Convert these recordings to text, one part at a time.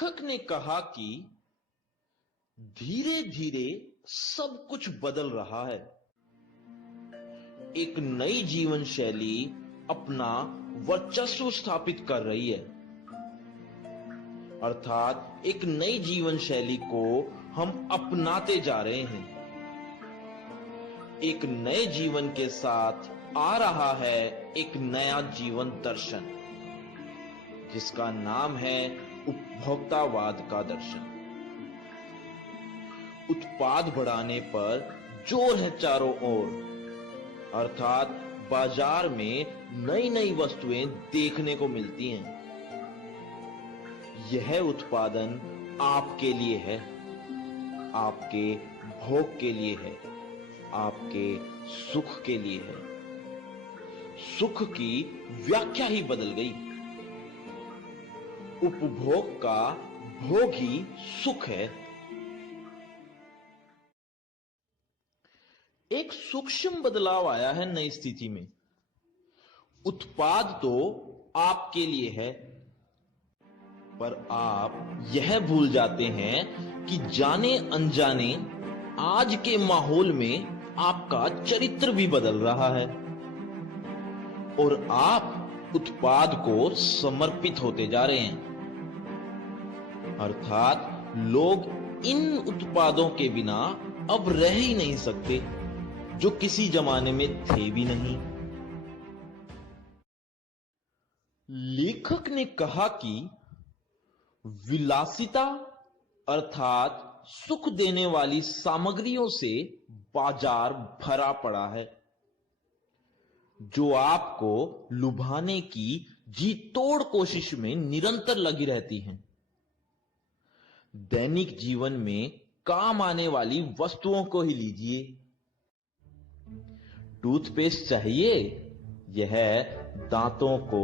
लेखक ने कहा कि धीरे धीरे सब कुछ बदल रहा है। एक नई जीवन शैली अपना वर्चस्व स्थापित कर रही है, अर्थात एक नई जीवन शैली को हम अपनाते जा रहे हैं। एक नए जीवन के साथ आ रहा है एक नया जीवन दर्शन, जिसका नाम है उपभोक्तावाद का दर्शन। उत्पाद बढ़ाने पर जोर है चारों ओर, अर्थात बाजार में नई नई वस्तुएं देखने को मिलती हैं। यह उत्पादन आपके लिए है, आपके भोग के लिए है, आपके सुख के लिए है। सुख की व्याख्या ही बदल गई। उपभोग का भोग ही सुख है। एक सूक्ष्म बदलाव आया है नई स्थिति में। उत्पाद तो आपके लिए है, पर आप यह भूल जाते हैं कि जाने अनजाने आज के माहौल में आपका चरित्र भी बदल रहा है और आप उत्पाद को समर्पित होते जा रहे हैं। अर्थात लोग इन उत्पादों के बिना अब रह ही नहीं सकते, जो किसी जमाने में थे भी नहीं। लेखक ने कहा कि विलासिता अर्थात सुख देने वाली सामग्रियों से बाजार भरा पड़ा है, जो आपको लुभाने की जी तोड़ कोशिश में निरंतर लगी रहती हैं। दैनिक जीवन में काम आने वाली वस्तुओं को ही लीजिए। टूथपेस्ट चाहिए, यह दांतों को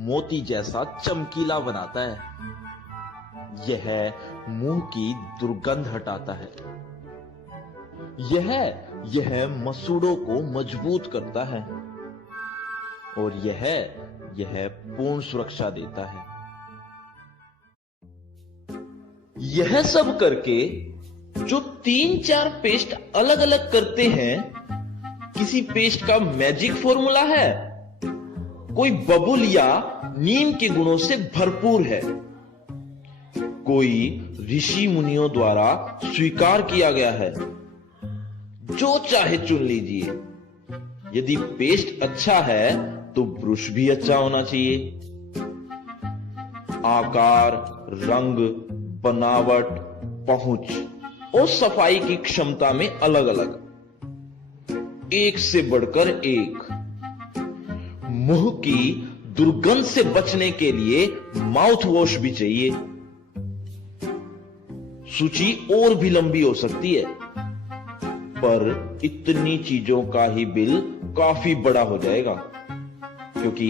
मोती जैसा चमकीला बनाता है। यह मुंह की दुर्गंध हटाता है। यह मसूड़ों को मजबूत करता है और यह पूर्ण सुरक्षा देता है। यह सब करके जो 3-4 पेस्ट अलग अलग करते हैं, किसी पेस्ट का मैजिक फॉर्मूला है? कोई बबुल या नीम के गुणों से भरपूर है? कोई ऋषि मुनियों द्वारा स्वीकार किया गया है? जो चाहे चुन लीजिए। यदि पेस्ट अच्छा है तो ब्रश भी अच्छा होना चाहिए। आकार, रंग, बनावट, पहुंच और सफाई की क्षमता में अलग अलग, एक से बढ़कर एक। मुंह की दुर्गंध से बचने के लिए माउथ वॉश भी चाहिए। सूची और भी लंबी हो सकती है, पर इतनी चीजों का ही बिल काफी बड़ा हो जाएगा, क्योंकि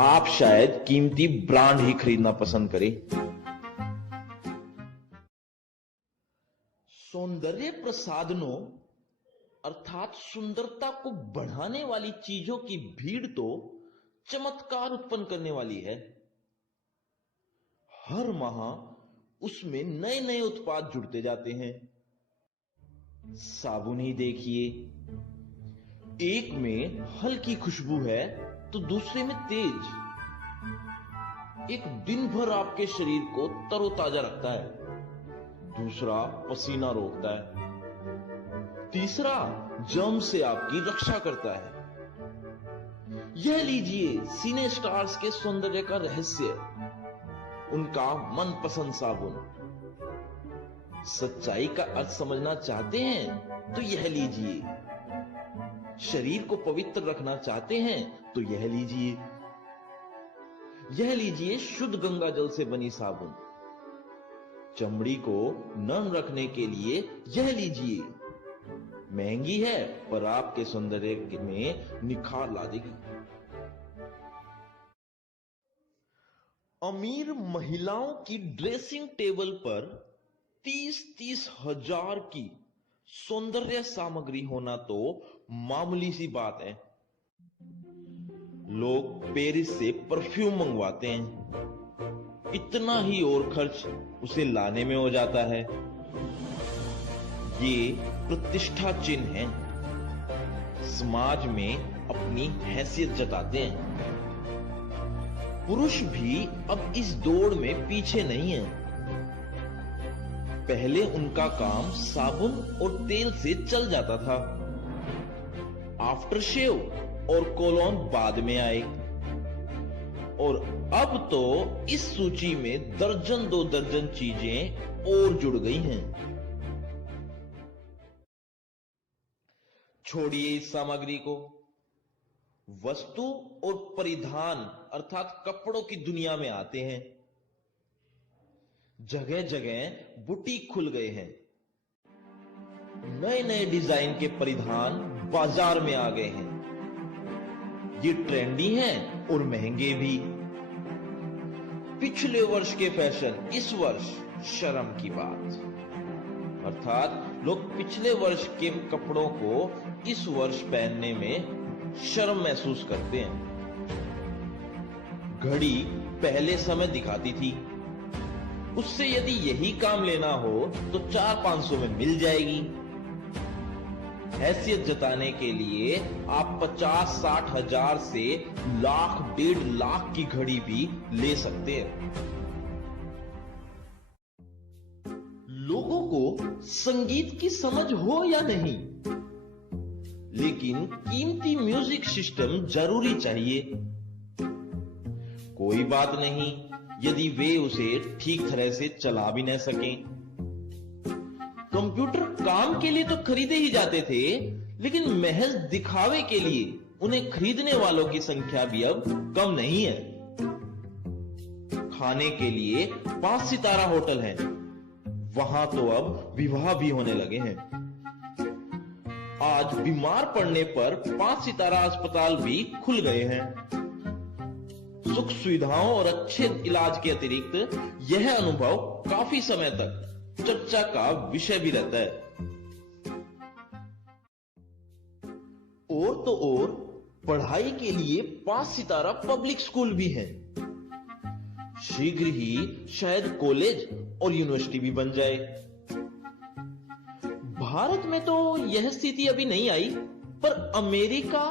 आप शायद कीमती ब्रांड ही खरीदना पसंद करें। सौंदर्य प्रसाधनों अर्थात सुंदरता को बढ़ाने वाली चीजों की भीड़ तो चमत्कार उत्पन्न करने वाली है। हर माह उसमें नए नए उत्पाद जुड़ते जाते हैं। साबुन ही देखिए, एक में हल्की खुशबू है तो दूसरे में तेज। एक दिन भर आपके शरीर को तरोताजा रखता है, दूसरा पसीना रोकता है, तीसरा जर्म से आपकी रक्षा करता है। यह लीजिए सिने स्टार्स के सौंदर्य का रहस्य, उनका मनपसंद साबुन। सच्चाई का अर्थ समझना चाहते हैं तो यह लीजिए। शरीर को पवित्र रखना चाहते हैं तो यह लीजिए। यह लीजिए शुद्ध गंगा जल से बनी साबुन। चमड़ी को नरम रखने के लिए यह लीजिए। महंगी है पर आपके सौंदर्य में निखार ला देगी। अमीर महिलाओं की ड्रेसिंग टेबल पर 30-30 हजार की सौंदर्य सामग्री होना तो मामूली सी बात है। लोग पेरिस से परफ्यूम मंगवाते हैं, इतना ही और खर्च उसे लाने में हो जाता है। ये प्रतिष्ठा चिन्ह है, समाज में अपनी हैसियत जताते हैं। पुरुष भी अब इस दौड़ में पीछे नहीं है। पहले उनका काम साबुन और तेल से चल जाता था, आफ्टर शेव और कोलोन बाद में आए, और अब तो इस सूची में दर्जन दो दर्जन चीजें और जुड़ गई हैं। छोड़िए इस सामग्री को, वस्तु और परिधान अर्थात कपड़ों की दुनिया में आते हैं। जगह जगह बुटीक खुल गए हैं, नए नए डिजाइन के परिधान बाजार में आ गए हैं। ये ट्रेंडी हैं और महंगे भी। पिछले वर्ष के फैशन इस वर्ष शर्म की बात, अर्थात लोग पिछले वर्ष के कपड़ों को इस वर्ष पहनने में शर्म महसूस करते हैं। घड़ी पहले समय दिखाती थी, उससे यदि यही काम लेना हो तो 400-500 में मिल जाएगी। हैसियत जताने के लिए आप 50-60 हजार से लाख 1.5 लाख की घड़ी भी ले सकते हैं। लोगों को संगीत की समझ हो या नहीं, लेकिन कीमती म्यूजिक सिस्टम जरूरी चाहिए। कोई बात नहीं यदि वे उसे ठीक तरह से चला भी न सकें। कंप्यूटर काम के लिए तो खरीदे ही जाते थे, लेकिन महज दिखावे के लिए उन्हें खरीदने वालों की संख्या भी अब कम नहीं है। खाने के लिए 5 सितारा होटल हैं, वहां तो अब विवाह भी होने लगे हैं। आज बीमार पड़ने पर 5 सितारा अस्पताल भी खुल गए हैं। सुख सुविधाओं और अच्छे इलाज के अतिरिक्त यह अनुभव काफी समय तक चर्चा का विषय भी रहता है। और तो और पढ़ाई के लिए 5 सितारा पब्लिक स्कूल भी हैं। शीघ्र ही शायद कॉलेज और यूनिवर्सिटी भी बन जाए। भारत में तो यह स्थिति अभी नहीं आई, पर अमेरिका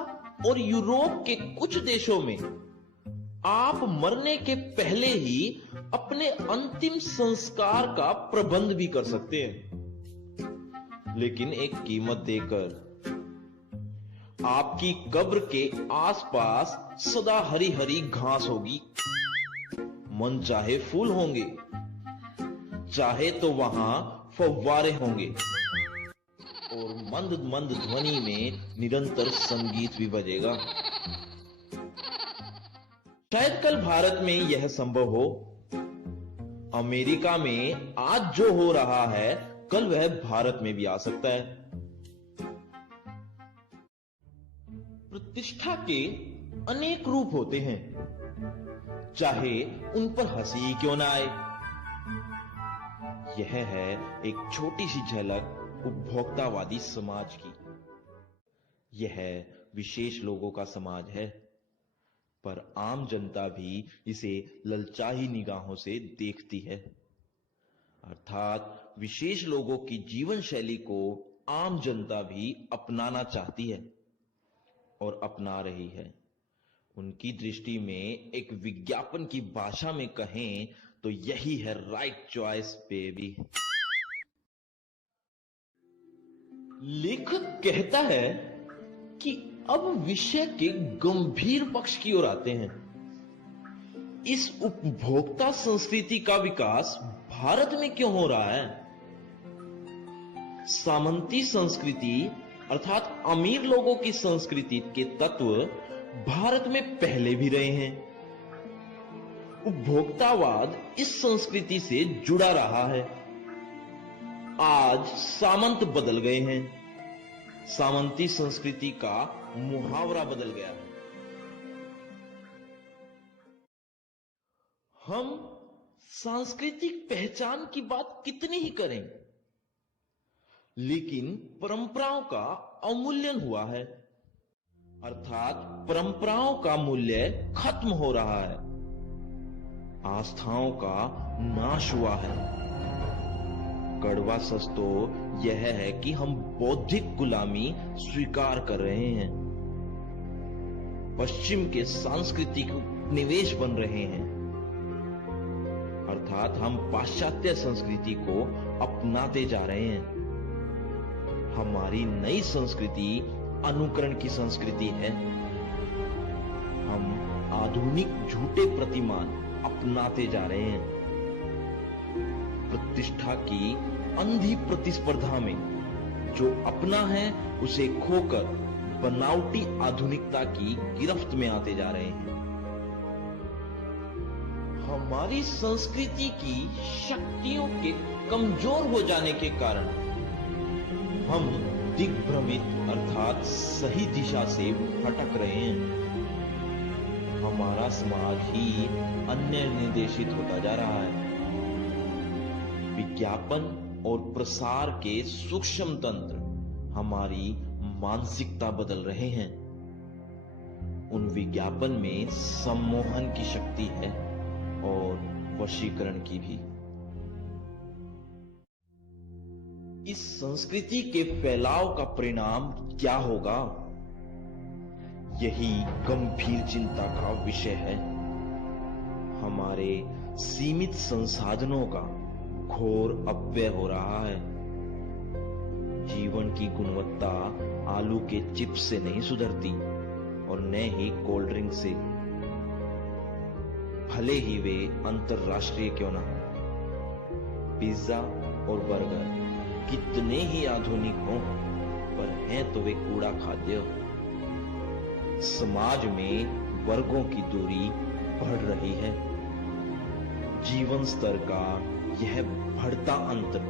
और यूरोप के कुछ देशों में आप मरने के पहले ही अपने अंतिम संस्कार का प्रबंध भी कर सकते हैं, लेकिन एक कीमत देकर। आपकी कब्र के आसपास सदा हरी हरी घास होगी, मन चाहे फूल होंगे, चाहे तो वहां फव्वारे होंगे, और मंद मंद ध्वनि में निरंतर संगीत भी बजेगा। शायद कल भारत में यह संभव हो। अमेरिका में आज जो हो रहा है, कल वह भारत में भी आ सकता है। प्रतिष्ठा के अनेक रूप होते हैं, चाहे उन पर हंसी ही क्यों ना आए। यह है एक छोटी सी झलक उपभोक्तावादी समाज की। यह विशेष लोगों का समाज है, पर आम जनता भी इसे ललचाई निगाहों से देखती है। अर्थात विशेष लोगों की जीवन शैली को आम जनता भी अपनाना चाहती है और अपना रही है। उनकी दृष्टि में एक विज्ञापन की भाषा में कहें तो यही है राइट चॉइस बेबी। लेखक कहता है कि अब विषय के गंभीर पक्ष की ओर आते हैं। इस उपभोक्ता संस्कृति का विकास भारत में क्यों हो रहा है? सामंती संस्कृति अर्थात अमीर लोगों की संस्कृति के तत्व भारत में पहले भी रहे हैं। उपभोक्तावाद इस संस्कृति से जुड़ा रहा है। आज सामंत बदल गए हैं, सामंती संस्कृति का मुहावरा बदल गया है। हम सांस्कृतिक पहचान की बात कितनी ही करें, लेकिन परंपराओं का अवमूल्यन हुआ है, अर्थात परंपराओं का मूल्य खत्म हो रहा है। आस्थाओं का नाश हुआ है। कड़वा सच तो यह है कि हम बौद्धिक गुलामी स्वीकार कर रहे हैं, पश्चिम के सांस्कृतिक निवेश बन रहे हैं, अर्थात हम पाश्चात्य संस्कृति को अपनाते जा रहे हैं। हमारी नई संस्कृति अनुकरण की संस्कृति है। हम आधुनिक झूठे प्रतिमान अपनाते जा रहे हैं। प्रतिष्ठा की अंधी प्रतिस्पर्धा में जो अपना है उसे खोकर बनावटी आधुनिकता की गिरफ्त में आते जा रहे हैं। हमारी संस्कृति की शक्तियों के कमजोर हो जाने के कारण हम दिग्भ्रमित अर्थात सही दिशा से भटक रहे हैं। हमारा समाज ही अन्य निर्देशित होता जा रहा है। विज्ञापन और प्रसार के सूक्ष्म तंत्र हमारी मानसिकता बदल रहे हैं। उन विज्ञापन में सम्मोहन की शक्ति है और वशीकरण की भी। इस संस्कृति के फैलाव का परिणाम क्या होगा, यही गंभीर चिंता का विषय है। हमारे सीमित संसाधनों का घोर अपव्यय हो रहा है। जीवन की गुणवत्ता आलू के चिप्स से नहीं सुधरती और न ही कोल्ड ड्रिंक से, भले ही वे अंतरराष्ट्रीय क्यों ना हो। पिज्जा और बर्गर कितने ही आधुनिक हों, पर हैं तो वे कूड़ा खाद्य। समाज में वर्गों की दूरी बढ़ रही है। जीवन स्तर का यह बढ़ता अंतर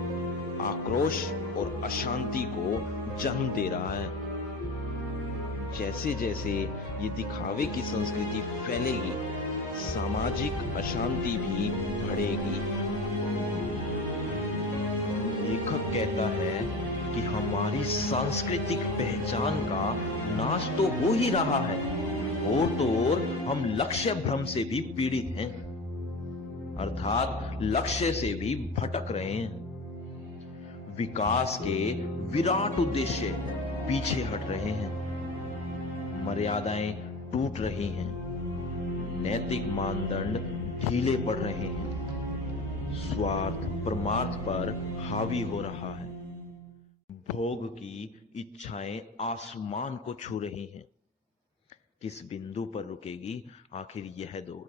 आक्रोश और अशांति को जन्म दे रहा है। जैसे जैसे ये दिखावे की संस्कृति फैलेगी, सामाजिक अशांति भी बढ़ेगी। लेखक कहता है कि हमारी सांस्कृतिक पहचान का नाश तो हो ही रहा है, और तो और हम लक्ष्य भ्रम से भी पीड़ित हैं, अर्थात लक्ष्य से भी भटक रहे हैं। विकास के विराट उद्देश्य पीछे हट रहे हैं। मर्यादाएं टूट रही हैं। नैतिक मानदंड ढीले पड़ रहे हैं। स्वार्थ परमार्थ पर हावी हो रहा है। भोग की इच्छाएं आसमान को छू रही हैं। किस बिंदु पर रुकेगी आखिर यह दौड़?